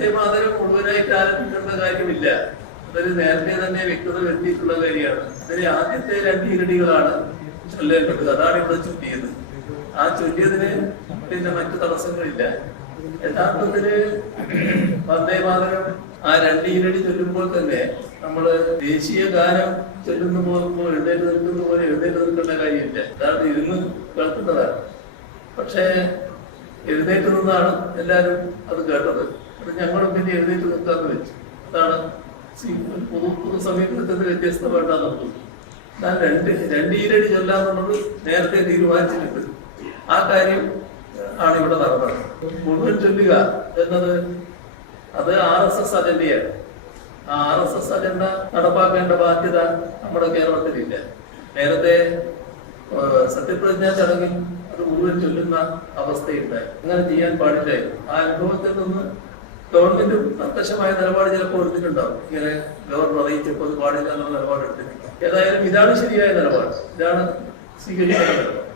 വന്ദേമാതരം മുഴുവനായിട്ട് ആരംഭിക്കേണ്ട കാര്യമില്ല. അതൊരു നേരത്തെ തന്നെ വ്യക്തത വരുത്തിയിട്ടുള്ള കാര്യമാണ്. അതിലെ ആദ്യത്തെ 2 ഈരടികളാണ് ചൊല്ലേണ്ടത്. അതാണ് ഇവിടെ ചൊല്ലിയത്. ആ ചൊല്ലിയതിന് പിന്നെ മറ്റു തടസ്സങ്ങളില്ല. യഥാർത്ഥത്തില് വന്ദേമാതരം ആ 2 ഈരടി ചൊല്ലുമ്പോൾ തന്നെ നമ്മള് ദേശീയ ഗാനം ചൊല്ലുന്ന പോകുമ്പോൾ എഴുന്നേറ്റ് നിൽക്കുന്ന പോലെ എഴുന്നേറ്റ് നിൽക്കേണ്ട കാര്യമില്ല. അതാണ് ഇരുന്ന് കേൾക്കുന്നതാണ്. പക്ഷേ എഴുന്നേറ്റ് നിന്നാണ് എല്ലാവരും അത് കേട്ടത്. അത് ഞങ്ങളും പിന്നെ എഴുന്നേറ്റ് നിൽക്കാന്ന് വെച്ചു. അതാണ് പൊതു സമീപനത്തിന് വ്യത്യസ്തമായിട്ടാണ് നടന്നത്. ഞാൻ 2 ഈരടി ചൊല്ലാന്നുള്ളത് നേരത്തെ തീരുമാനിച്ചിട്ടുണ്ട്. ആ കാര്യം ആണ് ഇവിടെ നടന്നത്. മുഴുവൻ ചൊല്ലുക എന്നത് അത് RSS അജണ്ടയാണ്. ആ RSS അജണ്ട നടപ്പാക്കേണ്ട ബാധ്യത നമ്മുടെ കേരളത്തിലില്ല. നേരത്തെ സത്യപ്രതിജ്ഞാ ചടങ്ങിൽ അത് മുഴുവൻ ചൊല്ലുന്ന അവസ്ഥയുണ്ടായി. അങ്ങനെ ചെയ്യാൻ പാടില്ലായിരുന്നു. ആ അനുഭവത്തിൽ നിന്ന് ഗവൺമെന്റും കർക്കശമായ നിലപാട് ചിലപ്പോൾ എടുത്തിട്ടുണ്ടാവും. ഇങ്ങനെ ഗവർണർ അറിയിച്ചപ്പോൾ അത് പാടില്ല എന്നുള്ള നിലപാട് എടുത്തിട്ടുണ്ട്. ഏതായാലും ഇതാണ് ശരിയായ നിലപാട്. ഇതാണ് സ്വീകരിക്കേണ്ട നിലപാട്.